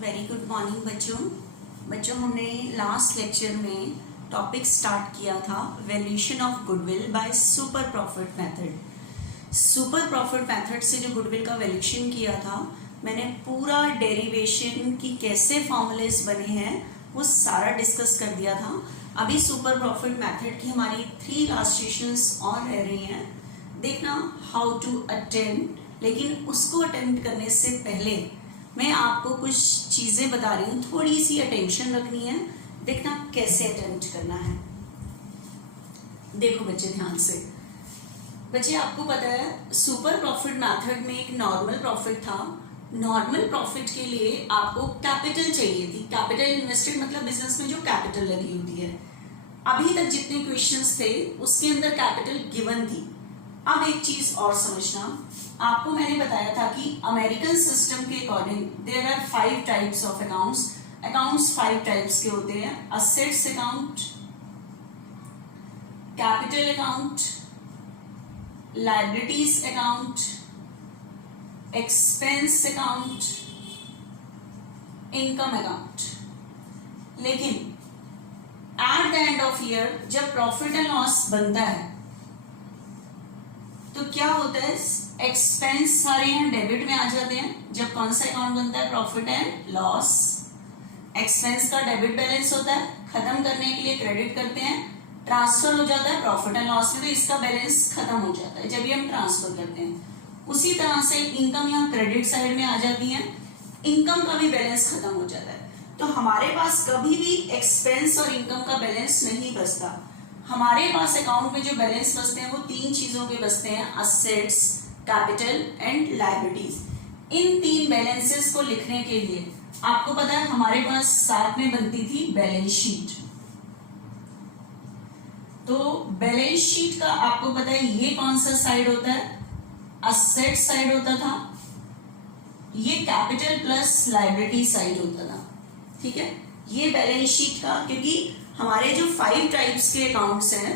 Very good morning बच्चों हमने last lecture में टॉपिक स्टार्ट किया था valuation of goodwill by super profit method. Super profit method से जो गुडविल का वैल्यूएशन किया था, मैंने पूरा डेरिवेशन की कैसे फॉर्मूलेस बने हैं वो सारा डिस्कस कर दिया था। अभी सुपर प्रॉफिट मेथड की हमारी 3 लास्ट सेशंस और रह रही हैं। देखना हाउ टू अटेम्प्ट, लेकिन उसको अटेम्प्ट करने से पहले मैं आपको कुछ चीजें बता रही हूँ, थोड़ी सी अटेंशन रखनी है। देखना कैसे अटेम्प्ट करना है। देखो बच्चे ध्यान से। बच्चे आपको पता है सुपर प्रॉफिट मेथड में एक नॉर्मल प्रॉफिट था। नॉर्मल प्रॉफिट के लिए आपको कैपिटल चाहिए थी। कैपिटल इन्वेस्टेड मतलब बिजनेस में जो कैपिटल लगी होती है। अभी तक जितने क्वेश्चंस थे उसके अंदर कैपिटल गिवन थी। अब एक चीज और समझना, आपको मैंने बताया था कि अमेरिकन सिस्टम के according there are 5 types of accounts. Accounts 5 types के होते हैं। Assets account, capital account, liabilities account, expense account, income account. लेकिन at the end of year जब प्रॉफिट एंड लॉस बनता है तो क्या होता है, एक्सपेंस सारे यहाँ डेबिट में आ जाते हैं। जब कौन सा अकाउंट बनता है, प्रॉफिट एंड लॉस, एक्सपेंस का डेबिट बैलेंस होता है, खत्म करने के लिए क्रेडिट करते हैं, ट्रांसफर हो जाता है प्रॉफिट एंड लॉस में, तो इसका बैलेंस खत्म हो जाता है जब ये हम ट्रांसफर करते हैं। उसी तरह से इनकम यहाँ क्रेडिट साइड में आ जाती है, इनकम का भी बैलेंस खत्म हो जाता है। तो हमारे पास कभी भी एक्सपेंस और इनकम का बैलेंस नहीं बचता। हमारे पास अकाउंट में जो बैलेंस बचते हैं वो 3 चीजों के बचते हैं, assets, capital and liabilities. In 3 balances को लिखने के लिए आपको पता है हमारे पास साथ में बनती थी बैलेंस शीट। तो बैलेंस शीट का आपको पता है ये कौन सा साइड होता है, असेट साइड होता था। ये कैपिटल प्लस लायबिलिटी साइड होता था। ठीक है, ये बैलेंस शीट का, क्योंकि हमारे जो 5 टाइप्स के अकाउंट्स हैं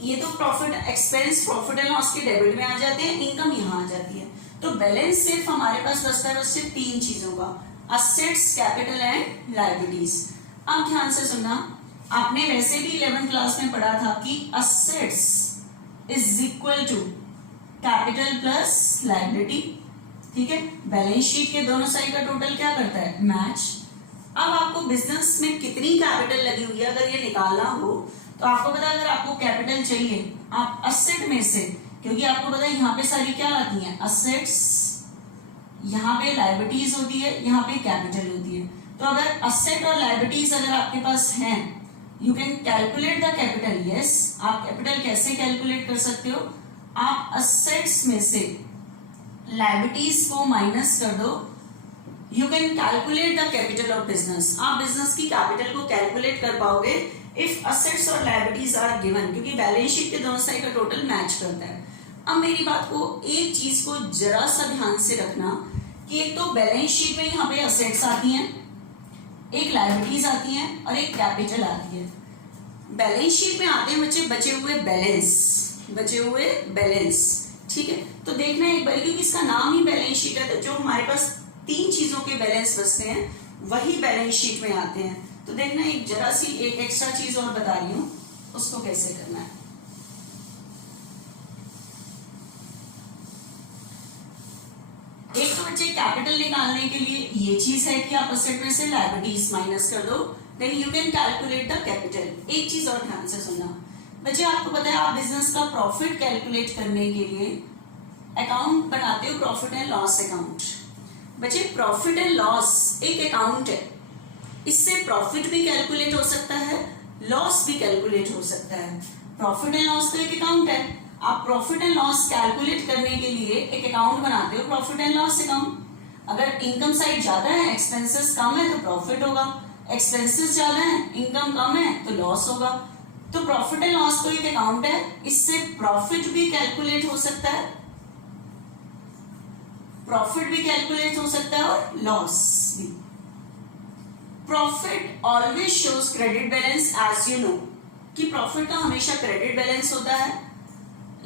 ये तो profit expense profit and loss के डेबिट में आ जाते हैं, इनकम यहाँ आ जाती है। तो बैलेंस सिर्फ हमारे पास बचता है बस सिर्फ 3 चीजों का, असेट्स, कैपिटल एंड लायबिलिटीज। अब ध्यान से सुनना, आपने वैसे भी 11th क्लास में पढ़ा था कि assets is equal to capital plus liability. ठीक है, बैलेंस शीट के दोनों साइड का टोटल क्या करता है, मैच। अब आपको बिजनेस में कितनी कैपिटल लगी हुई है अगर ये निकालना हो तो आपको पता है, अगर आपको कैपिटल चाहिए आप असेट में से, क्योंकि आपको पता है यहाँ पे सारी क्या आती है, असेट्स, यहाँ पे लायबिलिटीज होती है, यहाँ पे कैपिटल होती है। तो अगर असेट और लायबिलिटीज अगर आपके पास हैं, you can calculate the capital. Yes, आप कैपिटल कैसे कैलकुलेट कर सकते हो, आप असेट्स में से लायबिलिटीज को माइनस कर दो, you can calculate the capital of business. आप बिजनेस की कैपिटल को कैलकुलेट कर पाओगे इफ असेट्स और लायबिलिटीज आर गिवन, क्योंकि बैलेंस शीट के दोनों साइड का टोटल मैच करता है। अब मेरी बात को, एक चीज को जरा सा ध्यान से रखना कि एक तो बैलेंस शीट में यहाँ पे असेट्स आती हैं, एक लायबिलिटीज आती हैं और एक कैपिटल आती है। बैलेंस शीट में आते हैं बच्चे बचे हुए बैलेंस। ठीक है, तो देखना एक बार, क्योंकि इसका नाम ही बैलेंस शीट है, तो जो हमारे पास 3 चीजों के बैलेंस बचते हैं वही बैलेंस शीट में आते हैं। तो देखना एक जरा सी एक एक्स्ट्रा चीज और बता रही हूं, उसको कैसे करना है। एक तो बच्चे कैपिटल निकालने के लिए ये चीज है कि आप असेट में से लायबिलिटीज माइनस कर दो, then you can calculate the capital. एक चीज और ध्यान से सुनना बच्चे, आपको पता है आप बिजनेस का प्रॉफिट कैलकुलेट करने के लिए अकाउंट बनाते हो, प्रॉफिट एंड लॉस अकाउंट। बच्चे प्रॉफिट एंड लॉस एक अकाउंट है, इससे प्रॉफिट भी कैलकुलेट हो सकता है, लॉस भी कैलकुलेट हो सकता है। प्रॉफिट एंड लॉस तो एक अकाउंट है, आप प्रॉफिट एंड लॉस कैलकुलेट करने के लिए एक अकाउंट बनाते हो, प्रॉफिट एंड लॉस अकाउंट। अगर इनकम साइड ज्यादा है, एक्सपेंसेस कम है तो प्रॉफिट होगा, एक्सपेंसेस ज्यादा है, इनकम कम है तो लॉस होगा। तो प्रॉफिट एंड लॉस तो एक अकाउंट है, इससे प्रॉफिट भी कैलकुलेट हो सकता है, प्रॉफिट भी कैलकुलेट हो सकता है और लॉस भी। Profit always shows credit balance, as you know कि प्रॉफिट का हमेशा क्रेडिट बैलेंस होता है।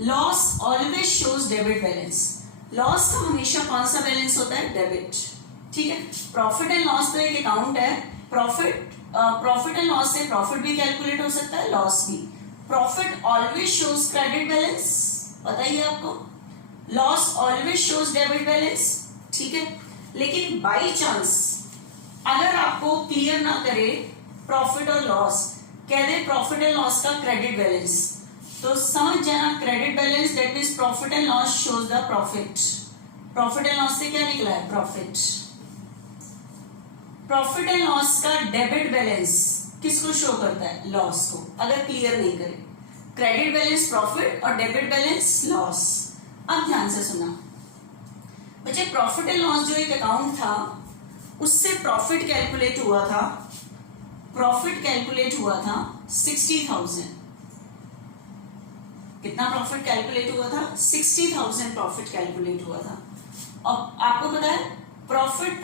Loss always shows debit balance, loss का हमेशा कौन सा बैलेंस होता है, डेबिट। ठीक है। प्रॉफिट एंड लॉस तो एक अकाउंट है। प्रॉफिट एंड लॉस से प्रॉफिट भी कैलकुलेट हो सकता है, लॉस भी। Profit always shows credit balance, पता ही है आपको। Loss always shows debit balance, ठीक है। लेकिन बाई चांस अगर आपको क्लियर ना करे प्रॉफिट और लॉस, कह दे प्रॉफिट एंड लॉस का क्रेडिट बैलेंस, तो समझ जाना credit balance that means profit and loss shows the profit. Profit and loss से क्या निकला है? प्रॉफिट। प्रॉफिट एंड लॉस का डेबिट बैलेंस किसको शो करता है? लॉस को, अगर क्लियर नहीं करे। क्रेडिट बैलेंस प्रॉफिट और डेबिट बैलेंस लॉस। अब ध्यान से सुना बच्चे, प्रॉफिट एंड लॉस जो एक अकाउंट था उससे प्रॉफिट कैलकुलेट हुआ था, प्रॉफिट कैलकुलेट हुआ था 60,000। कितना प्रॉफिट कैलकुलेट हुआ था? 60,000 प्रॉफिट कैलकुलेट हुआ था। अब आपको पता है प्रॉफिट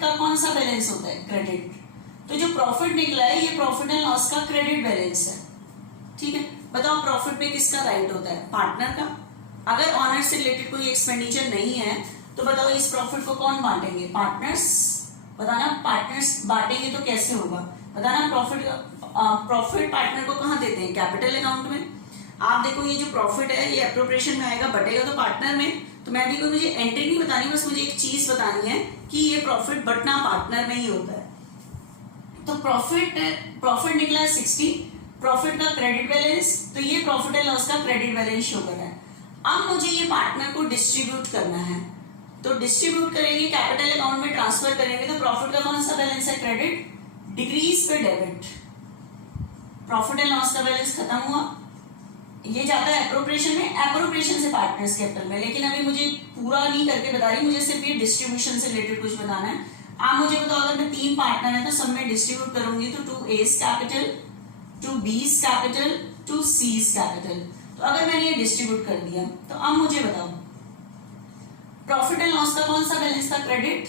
का कौन सा बैलेंस होता है? क्रेडिट। तो जो प्रॉफिट निकला है ये प्रॉफिट एंड लॉस का क्रेडिट बैलेंस है, ठीक है। बताओ प्रॉफिट पे किसका राइट होता है? पार्टनर का। अगर ऑनर से रिलेटेड कोई एक्सपेंडिचर नहीं है तो बताओ इस प्रॉफिट को कौन बांटेंगे? पार्टनर्स। बताना पार्टनर्स बांटेंगे तो कैसे होगा? बताना प्रॉफिट पार्टनर को कहाँ देते हैं? कैपिटल अकाउंट में। आप देखो ये जो प्रॉफिट है ये अप्रोप्रिएशन में आएगा, बटेगा तो पार्टनर में। तो मैं भी कोई मुझे एंट्री नहीं बतानी, बस मुझे एक चीज बतानी है कि ये प्रॉफिट बटना पार्टनर में ही होता है। तो प्रॉफिट निकला है 60, प्रॉफिट का क्रेडिट बैलेंस, तो ये प्रॉफिट एंड लॉस का क्रेडिट बैलेंस शो कर रहा है। अब मुझे ये पार्टनर को डिस्ट्रीब्यूट करना है, तो डिस्ट्रीब्यूट करेंगे, कैपिटल अकाउंट में ट्रांसफर करेंगे, तो प्रॉफिट का कौन सा बैलेंस है? क्रेडिट। डिक्रीज पे डेबिट, प्रॉफिट एंड लॉस का बैलेंस खत्म हुआ, ये जाता है एप्रोप्रिएशन में, एप्रोप्रिएशन से पार्टनर्स कैपिटल में। लेकिन अभी मुझे पूरा नहीं करके बता रही, मुझे सिर्फ ये डिस्ट्रीब्यूशन से रिलेटेड कुछ बताना है। आप मुझे बताओ अगर मैं 3 पार्टनर है तो सब में डिस्ट्रीब्यूट करूंगी तो 2 A's capital, 2 B's capital, 2 C's capital. तो अगर मैंने ये डिस्ट्रीब्यूट कर दिया तो अब मुझे बताओ प्रॉफिट एंड लॉस का कौन सा बैलेंस था? क्रेडिट।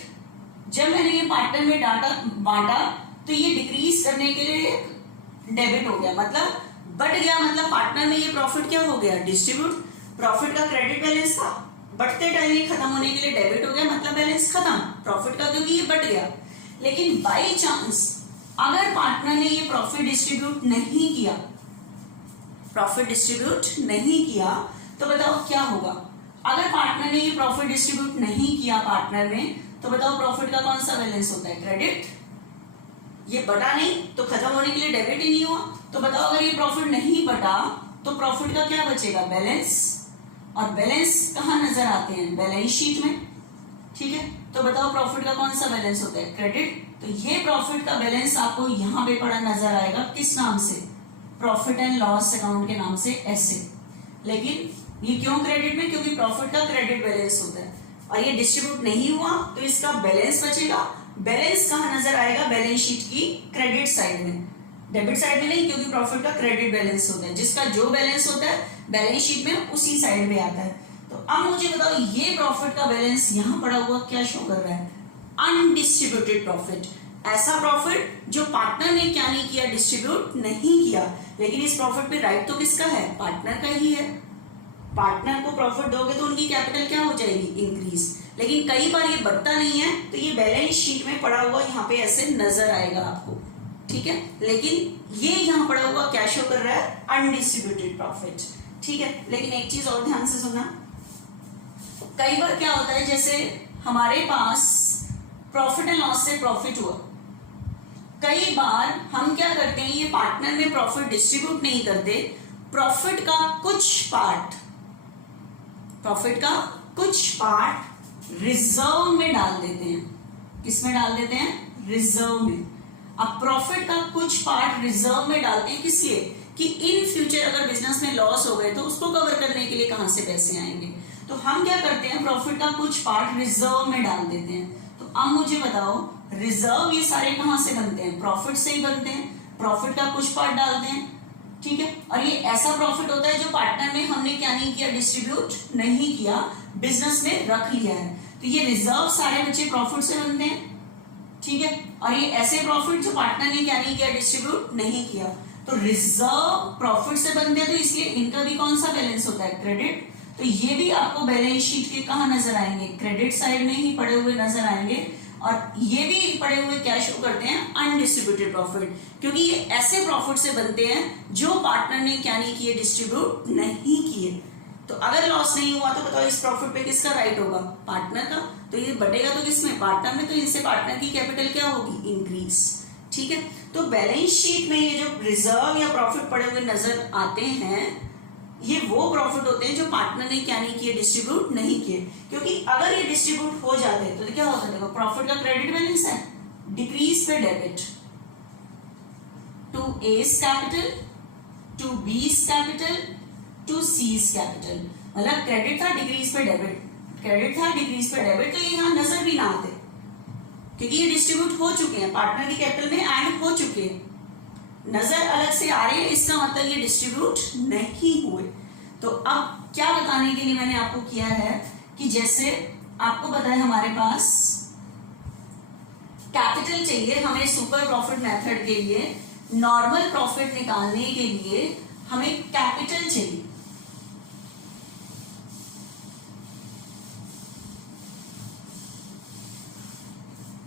जब मैंने ये पार्टनर में बांटा तो ये डिक्रीज करने के लिए डेबिट हो गया, मतलब बढ़ गया, मतलब पार्टनर में ये प्रॉफिट क्या हो गया? डिस्ट्रीब्यूट। प्रॉफिट का क्रेडिट बैलेंस था, बढ़ते टाइम ये खत्म होने के लिए डेबिट हो गया, मतलब बैलेंस खत्म प्रॉफिट का, क्योंकि ये बढ़ गया। लेकिन बाई चांस अगर पार्टनर ने ये प्रॉफिट डिस्ट्रीब्यूट नहीं किया, प्रॉफिट डिस्ट्रीब्यूट नहीं किया, तो बताओ क्या होगा? अगर पार्टनर ने ये प्रॉफिट डिस्ट्रीब्यूट नहीं किया पार्टनर में, तो बताओ प्रॉफिट का कौन सा बैलेंस होता है? क्रेडिट। ये बढ़ा नहीं तो खत्म होने के लिए डेबिट ही नहीं हुआ। तो बताओ अगर ये प्रॉफिट नहीं बढ़ा तो प्रॉफिट का क्या बचेगा? बैलेंस। और बैलेंस कहाँ नजर आते हैं? बैलेंस शीट में, ठीक है। तो बताओ प्रॉफिट का कौन सा बैलेंस होता है? क्रेडिट। तो ये प्रॉफिट का बैलेंस आपको यहाँ पे पड़ा नजर आएगा, किस नाम से? प्रॉफिट एंड लॉस अकाउंट के नाम से, ऐसे। लेकिन ये क्यों क्रेडिट में? क्योंकि प्रॉफिट का क्रेडिट बैलेंस होता है और ये डिस्ट्रीब्यूट नहीं हुआ तो इसका बैलेंस बचेगा। बैलेंस कहाँ नजर आएगा? बैलेंस शीट की क्रेडिट साइड में, डेबिट साइड में नहीं, क्योंकि प्रॉफिट का क्रेडिट बैलेंस होता है। जिसका जो बैलेंस होता है बैलेंस शीट में उसी साइड में आता है। तो अब मुझे बताओ ये प्रॉफिट का बैलेंस यहाँ पड़ा हुआ क्या शो कर रहा है? Undistributed profit. ऐसा प्रॉफिट जो पार्टनर ने क्या नहीं किया? डिस्ट्रीब्यूट नहीं किया। लेकिन इस प्रॉफिट पे राइट तो किसका है? पार्टनर का ही है। पार्टनर को प्रॉफिट दोगे तो उनकी कैपिटल क्या हो जाएगी? इंक्रीज। लेकिन कई बार ये बढ़ता नहीं है तो ये बैलेंस शीट में पड़ा हुआ यहाँ पे ऐसे नजर आएगा आपको, ठीक है। लेकिन ये यहाँ पड़ा हुआ क्या शो कर रहा है? अनडिस्ट्रीब्यूटेड प्रॉफिट, ठीक है। लेकिन एक चीज और ध्यान से सुनना, कई बार क्या होता है, जैसे हमारे पास प्रॉफिट एंड लॉस से प्रॉफिट हुआ, कई बार हम क्या करते हैं, ये पार्टनर में प्रॉफिट डिस्ट्रीब्यूट नहीं करते, प्रॉफिट का कुछ पार्ट रिजर्व में डाल देते हैं। किस में डाल देते हैं? रिजर्व में। अब प्रॉफिट का कुछ पार्ट रिजर्व में डालते हैं, किस लिए? कि इन फ्यूचर अगर बिजनेस में लॉस हो गए तो उसको कवर करने के लिए कहां से पैसे आएंगे। तो हम क्या करते हैं, प्रॉफिट का कुछ पार्ट रिजर्व में डाल देते हैं। तो अब मुझे बताओ रिजर्व ये सारे कहां से बनते हैं? प्रॉफिट से ही बनते हैं। प्रॉफिट का कुछ पार्ट डालते हैं, ठीक है। और ये ऐसा प्रॉफिट होता है जो पार्टनर में हमने क्या नहीं किया? डिस्ट्रीब्यूट नहीं किया, बिजनेस में रख लिया है। तो ये रिजर्व सारे बच्चे प्रॉफिट से बनते हैं, ठीक है। और ये ऐसे प्रॉफिट जो पार्टनर ने क्या नहीं किया? डिस्ट्रीब्यूट नहीं किया। तो रिजर्व प्रॉफिट से बनते हैं, तो इसलिए इनका भी कौन सा बैलेंस होता है? क्रेडिट। तो ये भी आपको बैलेंस शीट के कहाँ नजर आएंगे, क्रेडिट साइड में ही पड़े हुए नजर आएंगे। और ये भी पड़े हुए क्या शो करते हैं, अनडिस्ट्रीब्यूटेड प्रॉफिट, क्योंकि ये ऐसे प्रॉफिट से बनते हैं जो पार्टनर ने क्या नहीं किए, डिस्ट्रीब्यूट नहीं किए। तो अगर लॉस नहीं हुआ तो बताओ इस प्रॉफिट पे किसका राइट होगा, पार्टनर का। तो ये बटेगा तो किसमें, पार्टनर में। तो इनसे पार्टनर की कैपिटल क्या होगी, इंक्रीज। ठीक है, तो बैलेंस शीट में ये जो रिजर्व या प्रॉफिट पड़े हुए नजर आते हैं, ये वो प्रॉफिट होते हैं जो पार्टनर ने क्या नहीं किए, डिस्ट्रीब्यूट नहीं किए। क्योंकि अगर ये डिस्ट्रीब्यूट हो जाते तो क्या होता, देखो प्रॉफिट का क्रेडिट बैलेंस है, डिक्रीज पे debit to S capital, to B's capital, to C's capital. मतलब क्रेडिट था, डिक्रीज पे डेबिट, क्रेडिट था, डिक्रीज पे डेबिट, तो ये यहां नजर भी ना आते क्योंकि ये डिस्ट्रीब्यूट हो चुके हैं, पार्टनर की कैपिटल में ऐड हो चुके हैं। नजर अलग से आ रही है, इसका मतलब ये डिस्ट्रीब्यूट नहीं हुए। तो अब क्या बताने के लिए मैंने आपको किया है कि जैसे आपको पता है हमारे पास कैपिटल चाहिए हमें सुपर प्रॉफिट मेथड के लिए, नॉर्मल प्रॉफिट निकालने के लिए हमें कैपिटल चाहिए।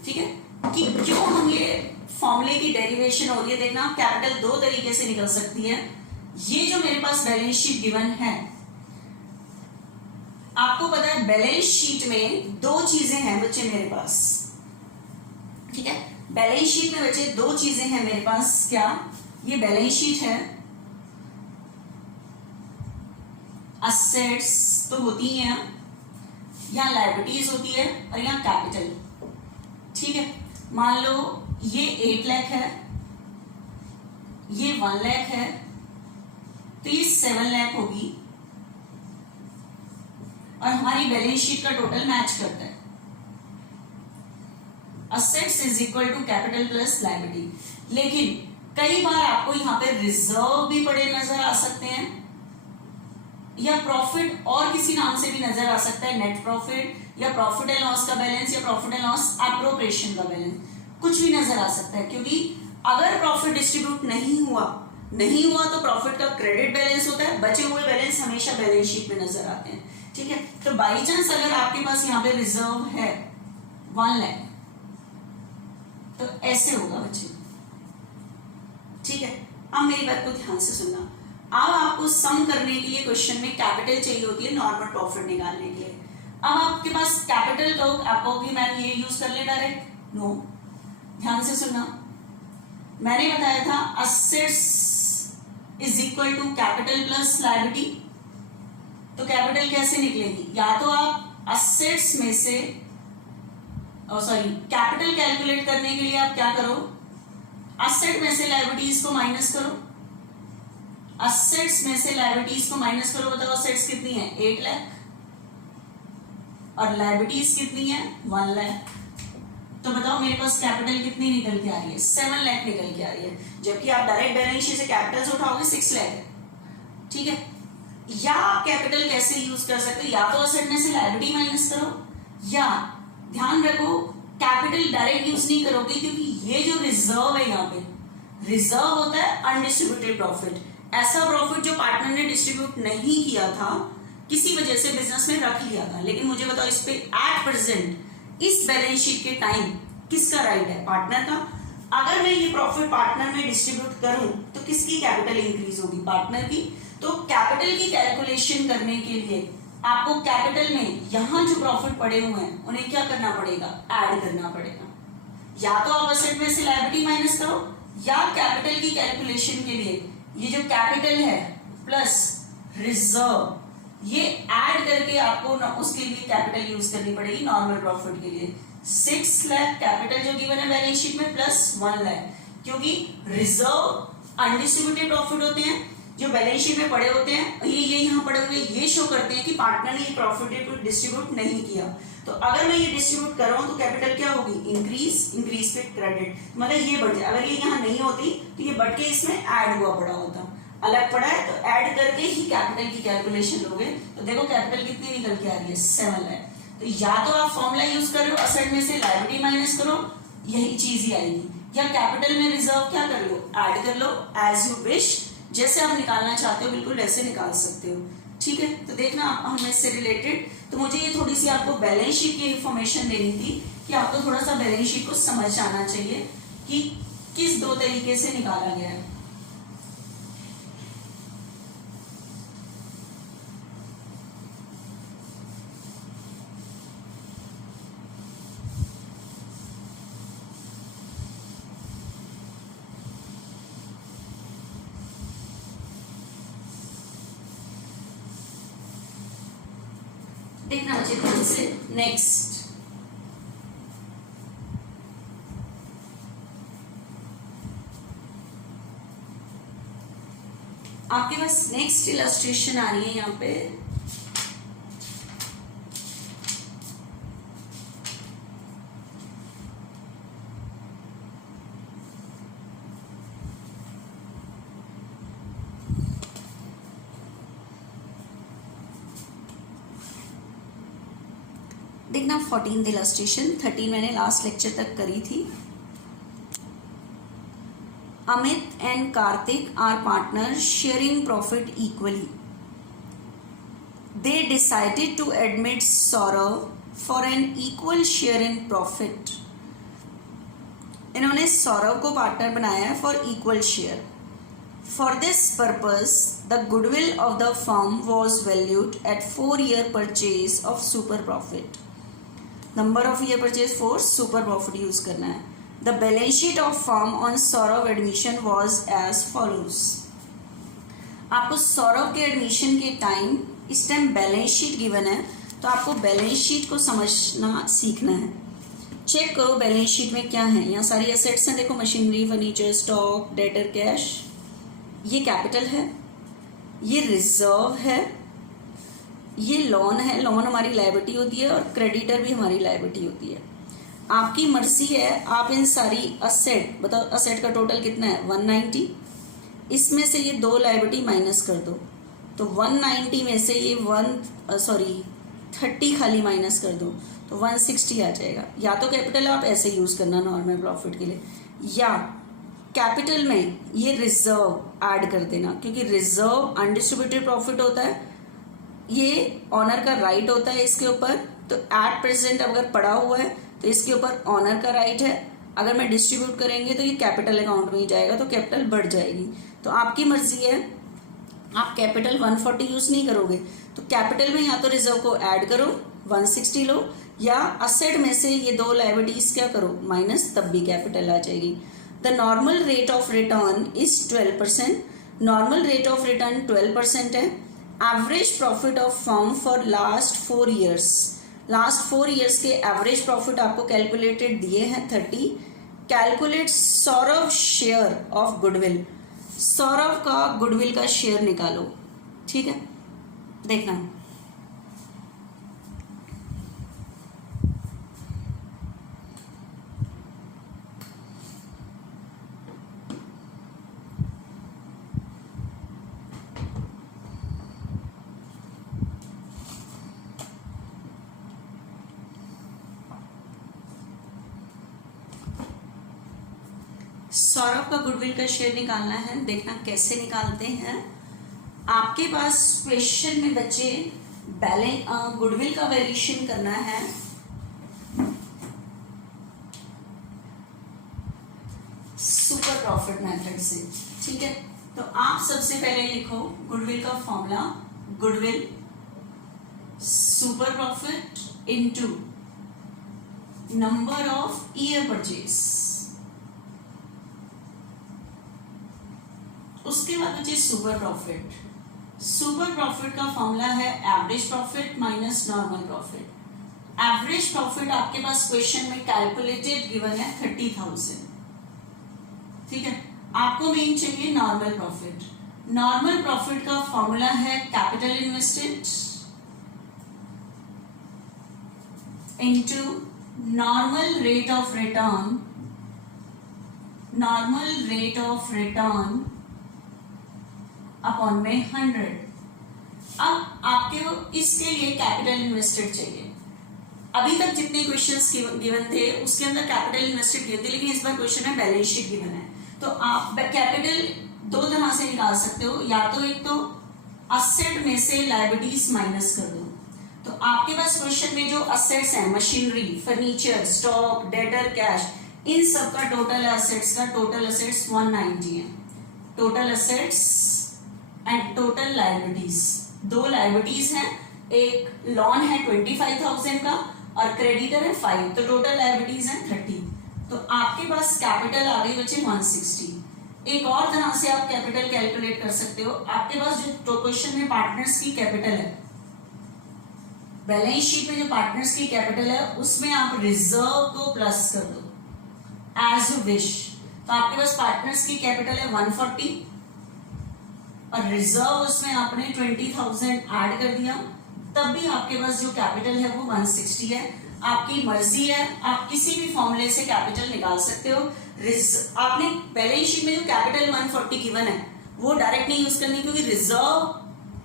ठीक है, कि क्यों हम ये फॉर्मूले की डेरिवेशन हो रही है, देखना कैपिटल दो तरीके से निकल सकती है। ये जो मेरे पास बैलेंस शीट गिवन है, आपको पता है बैलेंस शीट में दो चीजें हैं बच्चे मेरे पास। ठीक है, बैलेंस शीट में बच्चे दो चीजें हैं मेरे पास। क्या, ये बैलेंस शीट है, असेट्स तो होती है, यहां लायबिलिटीज होती है और यहां कैपिटल। ठीक है, मान लो ये 8 लाख है, ये 1 लाख है, तो ये 7 लाख होगी और हमारी बैलेंस शीट का टोटल मैच करता है। Assets is equal to capital plus liability. लेकिन कई बार आपको यहां पे रिजर्व भी पड़े नजर आ सकते हैं, या प्रॉफिट और किसी नाम से भी नजर आ सकता है, नेट प्रॉफिट या प्रॉफिट एंड लॉस का बैलेंस या प्रॉफिट एंड लॉस एप्रोप्रिएशन का बैलेंस, कुछ भी नजर आ सकता है। क्योंकि अगर प्रॉफिट डिस्ट्रीब्यूट नहीं हुआ तो प्रॉफिट का क्रेडिट बैलेंस होता है, बचे हुए बैलेंस हमेशा बैलेंस शीट में नजर आते हैं। ठीक है, तो बाई चांस अगर आपके पास यहाँ पे रिजर्व है 1 लाख, तो ऐसे होगा बच्चे। ठीक है, अब मेरी बात को ध्यान से सुनना। अब आपको सम करने के लिए क्वेश्चन में कैपिटल चाहिए होती है नॉर्मल प्रॉफिट निकालने के लिए। अब आपके पास कैपिटल का आपको कि मैम ये यूज कर ले डायरेक्ट, नो, ध्यान से सुनना। मैंने बताया था assets is equal to capital plus liability. तो कैपिटल कैसे निकलेगी, या तो आप असेट्स में से कैपिटल कैलकुलेट करने के लिए आप क्या करो, असेट में से लायबिलिटीज को माइनस करो, असेट्स में से लायबिलिटीज को माइनस करो। बताओ असेट्स कितनी है, 8 लाख और लायबिलिटीज कितनी है, 1 लाख। तो बताओ मेरे पास कैपिटल कितनी निकल के आ रही है, 7 लाख निकल के आ रही है। जबकि आप डायरेक्ट बैलेंस शीट से कैपिटल से उठाओगे 6 लाख है। ठीक है, या आप कैपिटल कैसे यूज कर सकते हो, या तो असेट में से लायबिलिटी माइनस करो, या ध्यान रखो कैपिटल डायरेक्ट यूज नहीं करोगे, क्योंकि ये जो रिजर्व है, यहाँ पे रिजर्व होता है अनडिस्ट्रीब्यूटेड प्रॉफिट, ऐसा प्रॉफिट जो पार्टनर ने डिस्ट्रीब्यूट नहीं किया था, किसी वजह से बिजनेस में रख लिया था। लेकिन मुझे बताओ इस पे एट प्रेजेंट इस बैलेंस शीट के टाइम किसका राइट है, पार्टनर का। अगर मैं ये प्रॉफिट पार्टनर में डिस्ट्रीब्यूट करूं तो किसकी कैपिटल इंक्रीज होगी, पार्टनर की। तो कैपिटल की कैलकुलेशन करने के लिए आपको कैपिटल में यहां जो प्रॉफिट पड़े हुए हैं उन्हें क्या करना पड़ेगा, ऐड करना पड़ेगा। या तो आप असेट में से लायबिलिटी माइनस करो, या कैपिटल की कैलकुलेशन के लिए ये जो कैपिटल है प्लस रिजर्व ये ऐड करके आपको उसके लिए कैपिटल यूज करनी पड़ेगी नॉर्मल प्रॉफिट के लिए। 6 लाख कैपिटल जो गिवन है बैलेंस शीट में प्लस 1 लाख, क्योंकि रिजर्व अनडिस्ट्रीब्यूटेड प्रॉफिट होते हैं जो बैलेंस शीट में पड़े होते हैं। ये यहाँ पड़े हुए ये शो करते हैं कि पार्टनर ने ये प्रॉफिट डिस्ट्रीब्यूट नहीं किया। तो अगर मैं ये डिस्ट्रीब्यूट कर रहा हूं तो कैपिटल क्या होगी, इंक्रीज पे क्रेडिट, मतलब ये बढ़ जाए। अगर ये यहाँ नहीं होती तो ये बढ़ के इसमें ऐड हुआ पड़ा होता, अलग पड़ा है तो ऐड करके ही कैपिटल की कैलकुलेशन लोगे। तो देखो कैपिटल कितनी निकल के आ रही है, 7 लाख। तो या तो आप फॉर्मूला यूज कर रहे हो असेट में से लायबिलिटी माइनस करो, यही चीज ही आएगी, या कैपिटल में रिजर्व क्या कर लो, ऐड कर लो, एज यू विश, जैसे आप निकालना चाहते हो बिल्कुल वैसे निकाल सकते हो। ठीक है, तो देखना हमें इससे रिलेटेड, तो मुझे ये थोड़ी सी आपको बैलेंस शीट की इंफॉर्मेशन देनी थी कि आपको थोड़ा सा बैलेंस शीट को समझ आना चाहिए कि किस दो तरीके से निकाला गया है। देखना बच्चे ध्यान से। नेक्स्ट, आपके पास नेक्स्ट इलस्ट्रेशन आ रही है यहाँ पे। देखना 14th इलस्ट्रेशन, 13 मैंने लास्ट लेक्चर तक करी थी। Amit and Karthik are partners sharing profit equally. They decided to admit Saurav for an equal share in profit. इन्होंने सौरव को पार्टनर बनाया है for equal share. For this purpose, the goodwill of the firm was valued at 4-year purchase of super profit. Number of year purchase for super profit use करना है। The balance sheet of firm on Saurav admission was as follows. आपको सौरव के admission के time, इस time balance sheet given है, तो आपको balance sheet को समझना सीखना है। चेक करो बैलेंस शीट में क्या है। यहाँ सारी एसेट्स हैं, देखो machinery, furniture, stock, debtor, cash. ये कैपिटल है, ये रिजर्व है, ये लोन है। लोन हमारी लायबिलिटी होती है और क्रेडिटर भी हमारी लायबिलिटी होती है। आपकी मर्जी है, आप इन सारी असेट, बताओ असेट का टोटल कितना है 190, इसमें से ये दो लायबिलिटी माइनस कर दो, तो 190 में से ये 30 खाली माइनस कर दो तो 160 आ जाएगा। या तो कैपिटल आप ऐसे यूज करना नॉर्मल प्रॉफिट के लिए, या कैपिटल में ये रिजर्व ऐड कर देना, क्योंकि रिजर्व अनडिस्ट्रीब्यूटेड प्रॉफिट होता है, ये ऑनर का राइट होता है इसके ऊपर। तो एट प्रेजेंट अगर पड़ा हुआ है तो इसके ऊपर ऑनर का राइट है। अगर मैं डिस्ट्रीब्यूट करेंगे तो ये कैपिटल अकाउंट में ही जाएगा, तो कैपिटल बढ़ जाएगी। तो आपकी मर्जी है, आप कैपिटल 140 यूज नहीं करोगे तो कैपिटल में या तो रिजर्व को ऐड करो 160 लो, या असेट में से ये दो लायबिलिटीज क्या करो माइनस, तब भी कैपिटल आ जाएगी। The normal rate of return is 12%। Normal rate of return 12% है। Average profit of firm for last 4 years, last 4 years के एवरेज प्रॉफिट आपको कैलकुलेटेड दिए हैं 30। Calculate Saurav share of goodwill, Saurav का गुडविल का शेयर निकालो। ठीक है, देखना सौरभ का गुडविल का शेयर निकालना है। देखना कैसे निकालते हैं। आपके पास क्वेश्चन में बच्चे बैलेंस गुडविल का वैल्यूएशन करना है। सुपर प्रॉफिट मेथड से, ठीक है। तो आप सबसे पहले लिखो गुडविल का formula, goodwill super profit into number of year purchase. उसके बाद बचे सुपर प्रॉफिट। सुपर प्रॉफिट का फॉर्मूला है average profit minus normal profit. Average profit आपके पास क्वेश्चन में कैलकुलेटेड गिवन है 30,000, ठीक है। आपको मेन चाहिए नॉर्मल प्रॉफिट। नॉर्मल प्रॉफिट का फॉर्मूला है capital invested into normal rate of return, normal rate of return upon में 100। अब आपके इसके लिए कैपिटल इन्वेस्टेड चाहिए। अभी तक जितने क्वेश्चंस गिवन थे उसके अंदर कैपिटल इन्वेस्टेड गिवन थे, लेकिन इस बार क्वेश्चन है बैलेंस शीट गिवन है। तो आप कैपिटल दो तरह से निकाल सकते हो, या तो एक तो असेट में से लायबिलिटीज माइनस कर दो। तो आपके पास क्वेश्चन में जो असेट्स हैं, machinery, furniture, stock, debtor, cash, इन सब का टोटल असेट्स का टोटल असेट्स 190 है। Total assets and total liabilities, दो लायबिलिटीज हैं, एक लोन है 25,000 का और क्रेडिटर है 5, तो टोटल लायबिलिटीज है 30। तो आपके पास कैपिटल आ गई बचे 160। एक और तरह से आप कैपिटल कैलकुलेट कर सकते हो। आपके पास जो क्वेश्चन में पार्टनर्स की कैपिटल है, बैलेंस शीट में जो पार्टनर्स की कैपिटल है उसमें आप रिजर्व को प्लस कर दो एज यू विश। तो आपके पास पार्टनर्स की कैपिटल है 140 और रिजर्व उसमें आपने 20,000 ऐड कर दिया, तब भी आपके पास जो कैपिटल है वो 160 है। आपकी मर्जी है, आप किसी भी फॉर्मूले से कैपिटल निकाल सकते हो। आपने बैलेंस शीट में जो कैपिटल 140 गिवन है वो डायरेक्ट नहीं यूज करनी, क्योंकि रिजर्व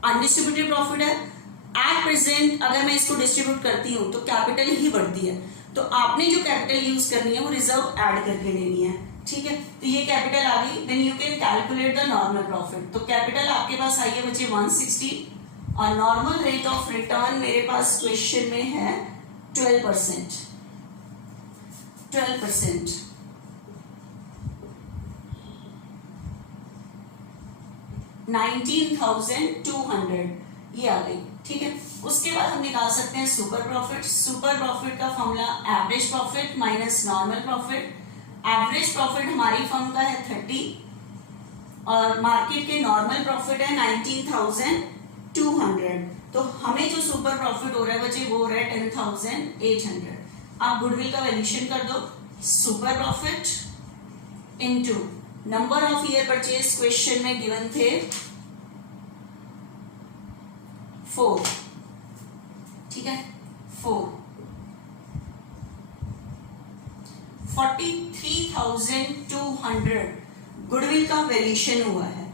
अनडिस्ट्रीब्यूटेड प्रॉफिट है। एट प्रेजेंट अगर मैं इसको डिस्ट्रीब्यूट करती हूँ तो कैपिटल ही बढ़ती है, तो आपने जो कैपिटल यूज करनी है वो रिजर्व ऐड करके लेनी है। ठीक है, तो ये कैपिटल आ गई। Then you can calculate the normal profit. तो कैपिटल आपके पास आई है बच्चे 160 और नॉर्मल रेट ऑफ रिटर्न मेरे पास क्वेश्चन में है 12%। 12% 19,200 ये आ गई। ठीक है, उसके बाद हम निकाल सकते हैं सुपर प्रॉफिट। सुपर प्रॉफिट का formula average profit minus normal profit. Average profit हमारी फर्म का है 30 और मार्केट के नॉर्मल प्रॉफिट है 19,200। तो हमें जो सुपर प्रॉफिट हो रहा है बच्चे वो हो रहा है 10,800। आप गुडविल का वैल्यूएशन कर दो। Super profit into number of year purchase question में गिवन थे 4। ठीक है, 4 43,200 गुडविल का वैल्यूएशन हुआ है।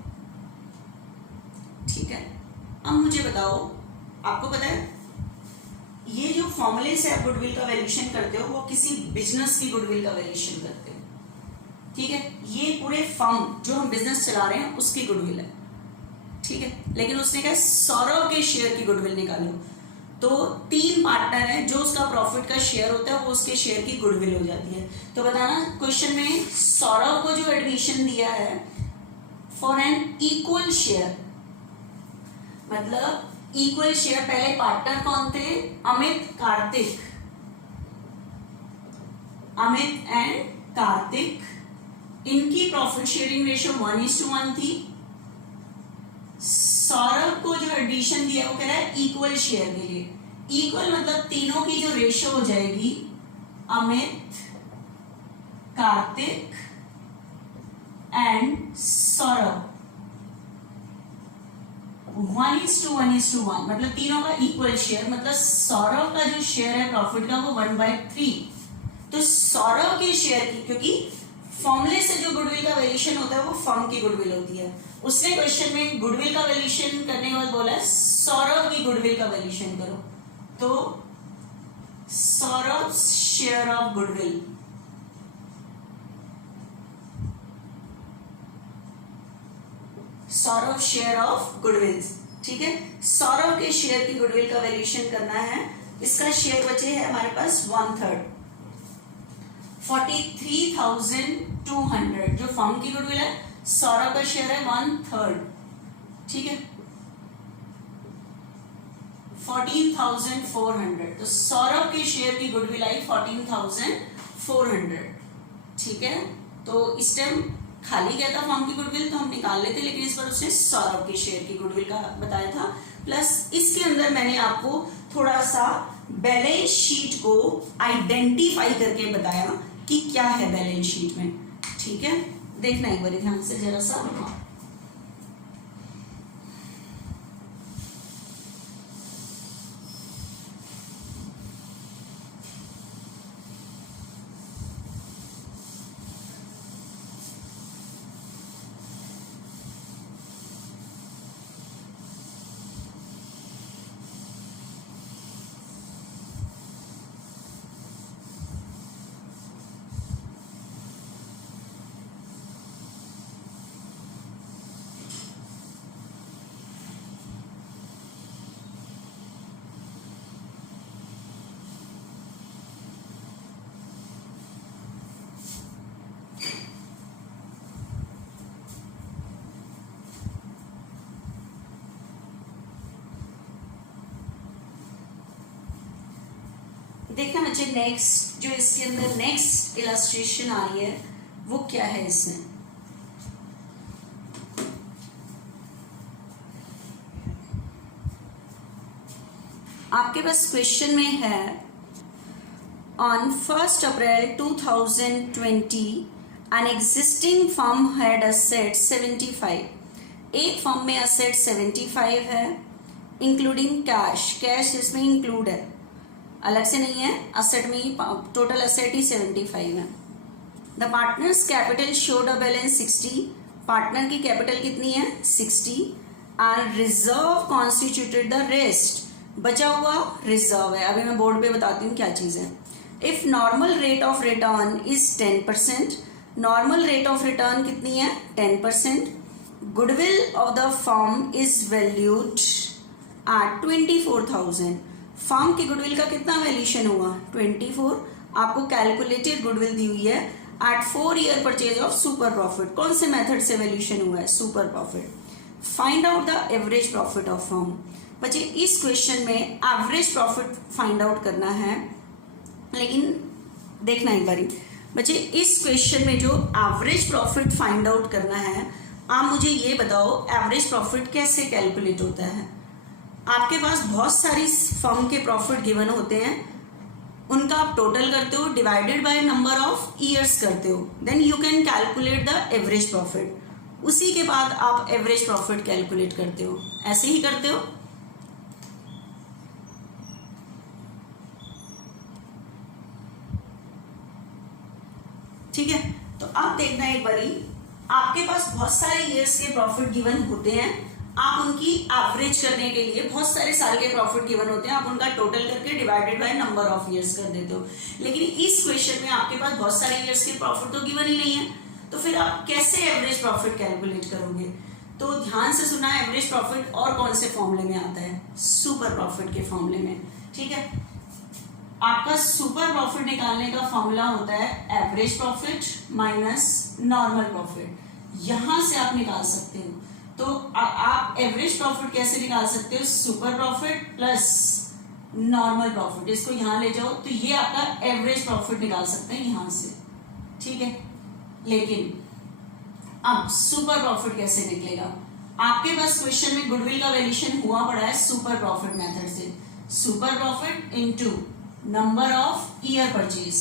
ठीक है, अब मुझे बताओ, आपको पता है ये जो फॉर्मूले से आप गुडविल का वैल्यूएशन करते हो वो किसी बिजनेस की गुडविल का वैल्यूएशन करते हो। ठीक है, ये पूरे फर्म जो हम बिजनेस चला रहे हैं उसकी गुडविल है। ठीक है, लेकिन उसने कहा सौरव के शेयर की गुडविल निकालो, तो 3 पार्टनर है, जो उसका प्रॉफिट का शेयर होता है वो उसके शेयर की गुडविल हो जाती है। तो बताना क्वेश्चन में सौरव को जो एडमिशन दिया है फॉर एन इक्वल शेयर, मतलब इक्वल शेयर। पहले पार्टनर कौन थे? अमित, कार्तिक, अमित एंड कार्तिक। इनकी प्रॉफिट शेयरिंग रेशियो 1:1 थी। सौरभ को जो एडिशन दिया वो कह रहा है इक्वल शेयर के लिए। इक्वल मतलब तीनों की जो रेशियो हो जाएगी, अमित, कार्तिक एंड सौरभ, 1:1:1, मतलब तीनों का इक्वल शेयर। मतलब सौरभ का जो शेयर है प्रॉफिट का वो 1/3। तो सौरभ के शेयर की, क्योंकि फॉर्मूले से जो गुडविल का वैल्यूएशन होता है वो फर्म की गुडविल होती है, उसने क्वेश्चन में गुडविल का वैल्यूएशन करने के बाद बोला है सौरभ की गुडविल का वैल्यूएशन करो। तो Saurabh share of goodwill, Saurabh share of goodwill. ठीक है, सौरभ के शेयर की गुडविल का वैल्यूएशन करना है। इसका शेयर बचे है हमारे पास 1/3, 43,200 जो फर्म की गुडविल है। सौरभ का शेयर है 1/3। ठीक है, 14,400। तो सौरभ के शेयर की गुडविल आई 14,400। ठीक है, तो इस टाइम खाली क्या था फर्म की गुडविल, तो हम निकाल लेते, लेकिन इस बार उसने सौरभ के शेयर की गुडविल का बताया था। प्लस इसके अंदर मैंने आपको थोड़ा सा बैलेंस शीट को आइडेंटिफाई करके बताया कि क्या है बैलेंस शीट में। ठीक है, देखना एक बार ध्यान से जरा सा। देखना बच्चे, नेक्स्ट जो इसके अंदर नेक्स्ट इलस्ट्रेशन आ रही है वो क्या है इसमें। आपके पास क्वेश्चन में है on 1 April 2020 an existing firm had asset 75। एक फर्म में असेट 75 है इंक्लूडिंग कैश, कैश इसमें इंक्लूड है, अलग से नहीं है, असेट में ही टोटल असेट ही 75 है। The partners capital showed a balance 60, partner की कैपिटल कितनी है 60 and reserve constituted the rest, बचा हुआ रिजर्व है। अभी मैं बोर्ड पे बताती हूँ क्या चीज है। If normal rate of return is 10%, normal rate of return कितनी है 10%, goodwill of the firm is valued at 24,000, firm की गुडविल का कितना वैल्यूशन हुआ 24, आपको कैलकुलेटेड गुडविल दी हुई है at 4 year purchase of super profit, कौन से मेथड से वैल्यूशन हुआ है super profit. Find out the average profit of firm. बच्चे इस क्वेश्चन में एवरेज प्रॉफिट फाइंड आउट करना है, लेकिन देखना एक बारी बच्चे, इस क्वेश्चन में जो एवरेज प्रॉफिट फाइंड आउट करना है, आप मुझे ये बताओ एवरेज प्रॉफिट कैसे कैलकुलेट होता है। आपके पास बहुत सारी फर्म के प्रॉफिट गिवन होते हैं, उनका आप टोटल करते हो divided by number of years करते हो, then you can calculate the average profit. उसी के बाद आप एवरेज प्रॉफिट कैलकुलेट करते हो, ऐसे ही करते हो। ठीक है, तो अब देखना एक बारी, आपके पास बहुत सारे ईयर्स के प्रॉफिट गिवन होते हैं, आप उनकी एवरेज करने के लिए बहुत सारे साल के प्रॉफिट गिवन होते हैं, आप उनका टोटल करके divided by number of years कर देते हो। लेकिन इस क्वेश्चन में आपके पास बहुत सारे ईयर्स के प्रॉफिट तो गिवन ही नहीं है, तो फिर आप कैसे एवरेज प्रॉफिट कैलकुलेट करोगे। तो ध्यान से सुना, एवरेज प्रॉफिट और कौन से फॉर्मूले में आता है, सुपर प्रॉफिट के फॉर्मूले में। ठीक है, आपका सुपर प्रॉफिट निकालने का फॉर्मूला होता है average profit minus normal profit, यहां से आप निकाल सकते हो। तो आप एवरेज प्रॉफिट कैसे निकाल सकते हो, super profit plus normal profit, इसको यहां ले जाओ तो ये आपका एवरेज प्रॉफिट निकाल सकते हैं यहां से। ठीक है, लेकिन अब सुपर प्रॉफिट कैसे निकलेगा, आपके पास क्वेश्चन में गुडविल का वैल्यूएशन हुआ पड़ा है सुपर प्रॉफिट मेथड से, super profit into number of year purchase.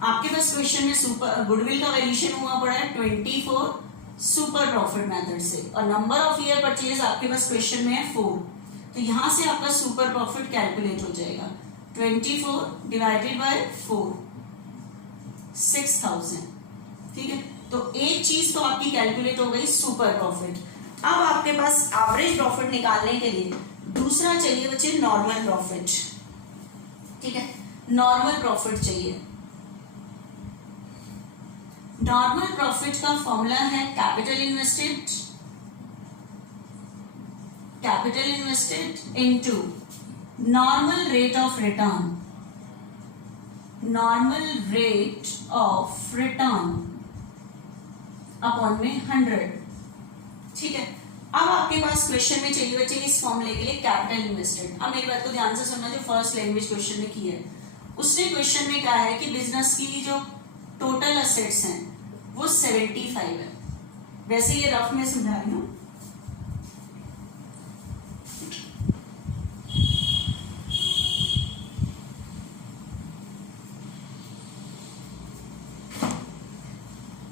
आपके पास क्वेश्चन में सुपर गुडविल का वैल्यूएशन हुआ पड़ा है 24 सुपर प्रॉफिट मेथड से, और नंबर ऑफ ईयर परचेज आपके पास क्वेश्चन में है 4, तो यहां से आपका सुपर प्रॉफिट कैलकुलेट हो जाएगा 24 डिवाइडेड बाय 4, 6,000। ठीक है, तो एक चीज तो आपकी कैलकुलेट हो गई सुपर प्रॉफिट। अब आपके पास एवरेज प्रॉफिट निकालने के लिए दूसरा चाहिए बच्चे नॉर्मल प्रॉफिट। ठीक है, नॉर्मल प्रॉफिट चाहिए। नॉर्मल प्रॉफिट का फॉर्मूला है capital invested into normal rate of return, normal rate of return upon में 100। ठीक है, अब आपके पास क्वेश्चन में चाहिए बच्चे इस फॉर्मूले के लिए कैपिटल इन्वेस्टेड। अब मेरी बात को ध्यान से सुनना, जो फर्स्ट लैंग्वेज क्वेश्चन में की है उसने क्वेश्चन में कहा है कि बिजनेस की जो टोटल असेट्स हैं वो 75 है। वैसे ये रफ में समझा रही हूं,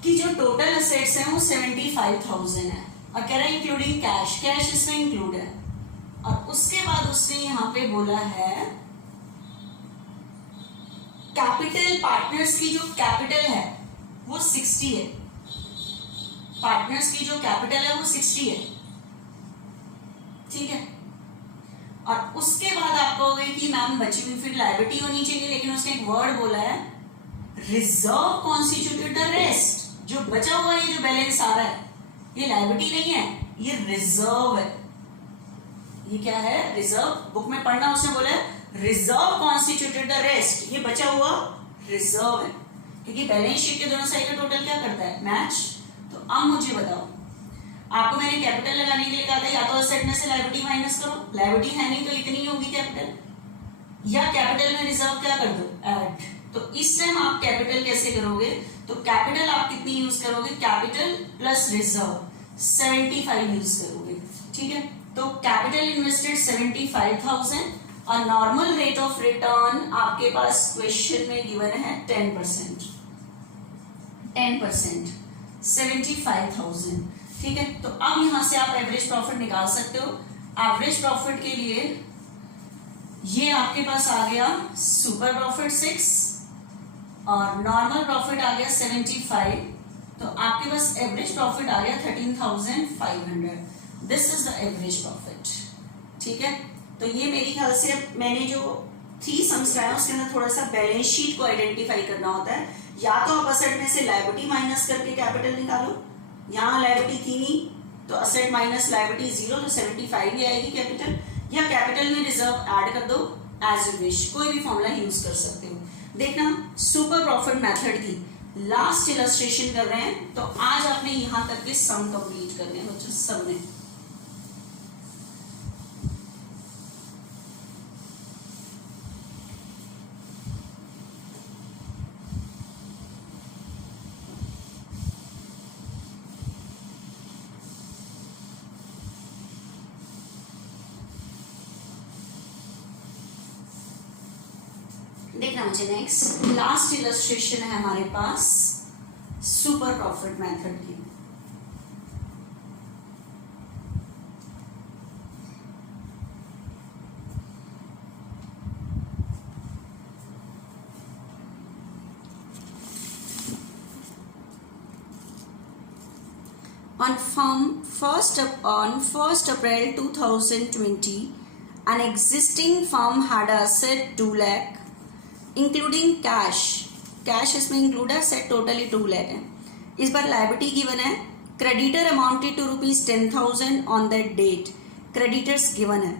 कि जो टोटल असेट्स हैं वो 75,000 है, और कह रहा है इंक्लूडिंग कैश, कैश इसमें इंक्लूड है। और उसके बाद उसने यहां पे बोला है कैपिटल, पार्टनर्स की जो कैपिटल है वो 60 है, पार्टनर्स की जो कैपिटल है वो 60 है। ठीक है, और उसके बाद आप कहोगे कि मैम बची हुई फिर लायबिलिटी होनी चाहिए, लेकिन उसने एक वर्ड बोला है रिजर्व कॉन्स्टिट्यूटेड द रेस्ट, जो बचा हुआ ये जो बैलेंस आ रहा है ये लायबिलिटी नहीं है, ये रिजर्व है। ये क्या है, रिजर्व। बुक में पढ़ना, उसने बोला है रिजर्व कॉन्स्टिट्यूटेड द रेस्ट, ये बचा हुआ रिजर्व है, क्योंकि बैलेंस शीट के दोनों साइड का टोटल क्या करता है, मैच। तो अब मुझे बताओ, आपको मैंने कैपिटल लगाने के लिए कहा था या तो असेट में से लायबिलिटी माइनस करो, लायबिलिटी है नहीं तो इतनी ही होगी कैपिटल, या कैपिटल में रिजर्व क्या कर दो, ऐड। तो इस टाइम आप कैपिटल कैसे करोगे, तो कैपिटल आप कितनी यूज करोगे, कैपिटल प्लस रिजर्व 75 यूज करोगे, ठीक है। तो कैपिटल इन्वेस्टेड 75,000 और नॉर्मल रेट ऑफ रिटर्न आपके पास क्वेश्चन में गिवन है 10%, 10%, 75,000, ठीक है। तो अब यहां से आप एवरेज प्रॉफिट निकाल सकते हो। एवरेज प्रॉफिट के लिए ये आपके पास आ गया सुपर प्रॉफिट 6 और नॉर्मल प्रॉफिट आ गया 75, तो आपके पास एवरेज प्रॉफिट आ गया 13,500। This is the average profit, ठीक है। तो ये मेरी ख्याल से मैंने जो 3 सम्स कराया उसके अंदर थोड़ा सा बैलेंस शीट को आइडेंटिफाई करना होता है। या तो आप असेट में से लायबिलिटी माइनस करके कैपिटल निकालो, यहाँ लायबिलिटी थी नहीं तो असेट माइनस लायबिलिटी 0, तो 75 ही आएगी कैपिटल, या कैपिटल में रिजर्व ऐड कर दो, एज यू विश, कोई भी फॉर्मूला यूज कर सकते हो। देखना सुपर प्रॉफिट मेथड की लास्ट इलस्ट्रेशन कर रहे हैं, तो आज आपने यहां तक के सम कंप्लीट करने हैं बच्चों, सब में। देखना मुझे नेक्स्ट लास्ट इलस्ट्रेशन है हमारे पास सुपर प्रॉफिट मेथड की। On 1st April 2020, an existing firm had a asset 2 lakh including cash, cash इसमें इंक्लूड है, सेट टोटली 2 लाख है। इस बार लायबिलिटी गिवन है, creditor amounted to ₹10,000 on that date, creditors given है।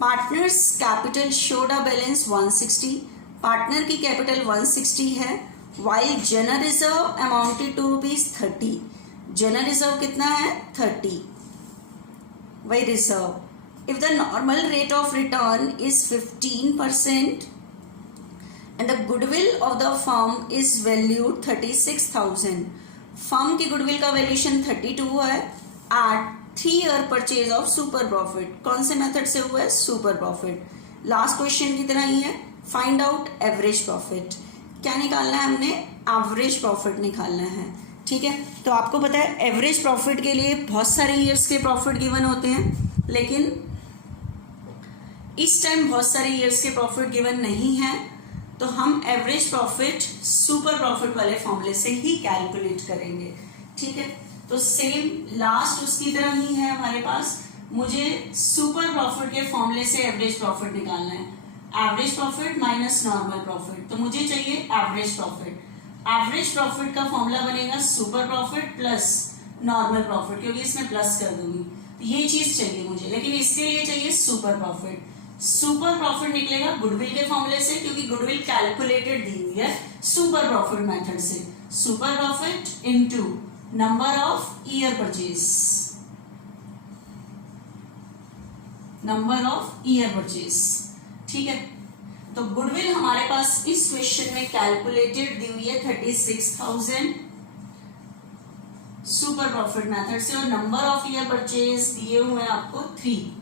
Partners capital showed a balance 160, partner की capital 160 है, while general reserve amounted to ₹30, general reserve कितना है 30, वही reserve. If the normal rate of return is 15% and the goodwill of the firm is valued 36,000, firm की goodwill का valuation 32 है at 3 year purchase of super profit. कौन से method से हुआ है, सुपर प्रॉफिट। लास्ट क्वेश्चन की तरह ही है, फाइंड आउट एवरेज प्रॉफिट। क्या निकालना है हमने, एवरेज प्रॉफिट निकालना है, ठीक है। तो आपको पता है एवरेज प्रॉफिट के लिए बहुत सारे ईयर्स के प्रॉफिट गिवन होते हैं, लेकिन इस टाइम बहुत सारे ईयर्स के प्रॉफिट गिवन नहीं है, तो हम एवरेज प्रॉफिट सुपर प्रॉफिट वाले फॉर्मूले से ही कैलकुलेट करेंगे, ठीक है। तो सेम लास्ट उसकी तरह ही है हमारे पास, मुझे सुपर प्रॉफिट के फॉर्मूले से एवरेज प्रॉफिट निकालना है, average profit minus normal profit, तो मुझे चाहिए एवरेज प्रॉफिट। एवरेज प्रॉफिट का फॉर्मूला बनेगा super profit plus normal profit, क्योंकि इसमें प्लस कर दूंगी, तो ये चीज चाहिए मुझे, लेकिन इसके लिए चाहिए सुपर प्रॉफिट। सुपर प्रॉफिट निकलेगा गुडविल के फॉर्मूले से, क्योंकि गुडविल कैलकुलेटेड दी हुई है सुपर प्रॉफिट मेथड से। Super profit into number of year purchase, number of year purchase, ठीक है। तो गुडविल हमारे पास इस क्वेश्चन में कैलकुलेटेड दी हुई है 36,000 सुपर प्रॉफिट मेथड से, और नंबर ऑफ ईयर परचेज दिए हुए हैं आपको 3,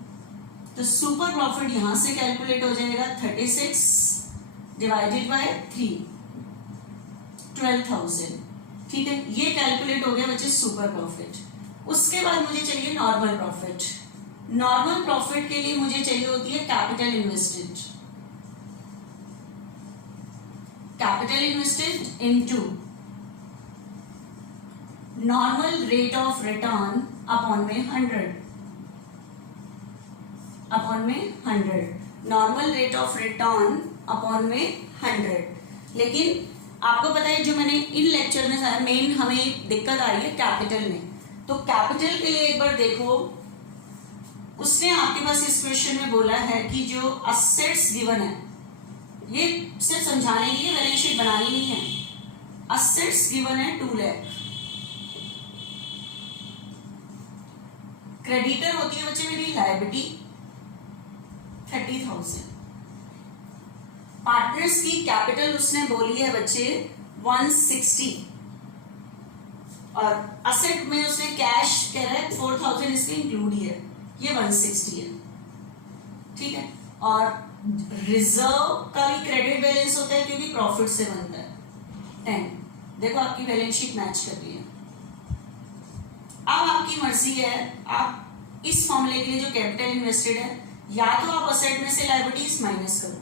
तो सुपर प्रॉफिट यहां से कैलकुलेट हो जाएगा 36 डिवाइडेड बाय 3, 12,000, ठीक है। ये कैलकुलेट हो गया बच्चे सुपर प्रॉफिट। उसके बाद मुझे चाहिए नॉर्मल प्रॉफिट। नॉर्मल प्रॉफिट के लिए मुझे चाहिए होती है capital invested, capital invested into normal rate of return upon में 100, अपॉन में 100, normal rate of return upon में 100। लेकिन आपको पता है जो मैंने इन लेक्चर में मेन हमें दिक्कत आ रही है कैपिटल में, तो कैपिटल के लिए एक बार देखो, उसने आपके पास इस क्वेश्चन में बोला है कि जो असेट्स गिवन है, ये सिर्फ समझाने के लिए बैलेंस शीट बनानी नहीं है, असेट्स गिवन है 2 लाख, क्रेडिटर होती है बच्चे मेरी लायबिलिटी 30,000, पार्टनर्स की कैपिटल उसने बोली है बच्चे 160 और असेट में उसने कैश कह रहा है 4000 इसके इंक्लूड ही है, ये 160 है, ठीक है। और रिजर्व का भी क्रेडिट बैलेंस होता है क्योंकि प्रॉफिट से बनता है 10। देखो आपकी बैलेंस शीट मैच कर रही है। अब आपकी मर्जी है, आप इस फॉर्मूले के लिए जो कैपिटल इन्वेस्टेड है, या तो आप असेट में से लायबिलिटीज माइनस करो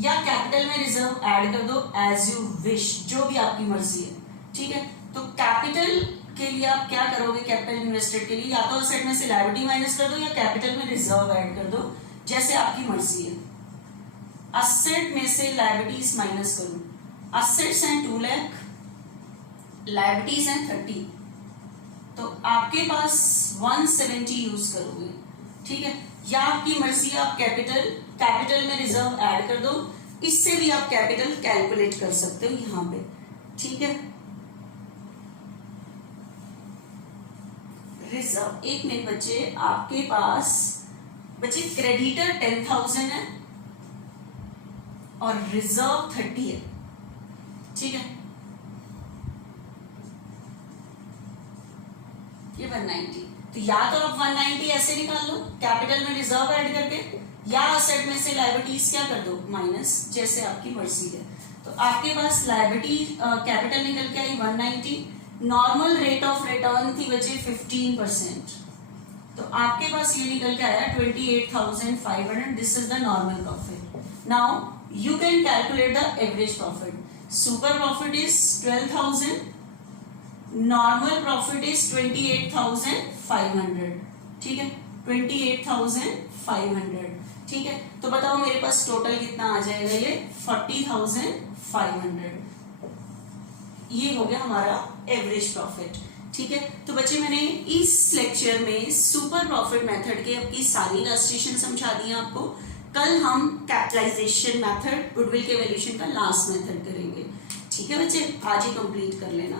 या कैपिटल में रिजर्व ऐड कर दो, एज यू विश, जो भी आपकी मर्जी है, ठीक है। तो कैपिटल के लिए आप क्या करोगे, कैपिटल इन्वेस्टेड के लिए या तो असेट में से लायबिलिटी माइनस कर दो या कैपिटल में रिजर्व ऐड कर दो, जैसे आपकी मर्जी है। असेट में से लायबिलिटीज माइनस करो, असेट्स हैं 2 लाख, लायबिलिटीज हैं 30, तो आपके पास 170 यूज करोगे, ठीक है। या आपकी मर्जी है, आप कैपिटल में रिजर्व ऐड कर दो, इससे भी आप कैपिटल कैलकुलेट कर सकते हो यहां पे, ठीक है। रिजर्व, एक मिनट बच्चे, आपके पास बच्चे क्रेडिटर 10,000 है और रिजर्व 30 है, ठीक है। ये 190, तो या तो आप 190 ऐसे निकाल लो कैपिटल में रिजर्व ऐड करके, या असेट में से लायबिलिटीज क्या कर दो माइनस, जैसे आपकी मर्जी है। तो आपके पास लायबिलिटी कैपिटल निकल के आई 190, नॉर्मल रेट ऑफ रिटर्न थी बचे 15%, तो आपके पास ये निकल के आया 28,500, this is the normal profit. Now you can calculate the average profit. Super profit is 12,000, normal profit is 28,500, ठीक है, 28,500, ठीक है। तो बताओ मेरे पास टोटल कितना आ जाएगा, ये 40,500, ये हो गया हमारा एवरेज प्रॉफिट, ठीक है। तो बच्चे मैंने इस लेक्चर में सुपर प्रॉफिट मेथड के आपकी सारी इलस्ट्रेशन समझा दी आपको। कल हम कैपिटलाइजेशन मेथड, गुडविल के वैल्यूएशन का लास्ट मेथड करेंगे, ठीक है बच्चे। आज ही कंप्लीट कर लेना।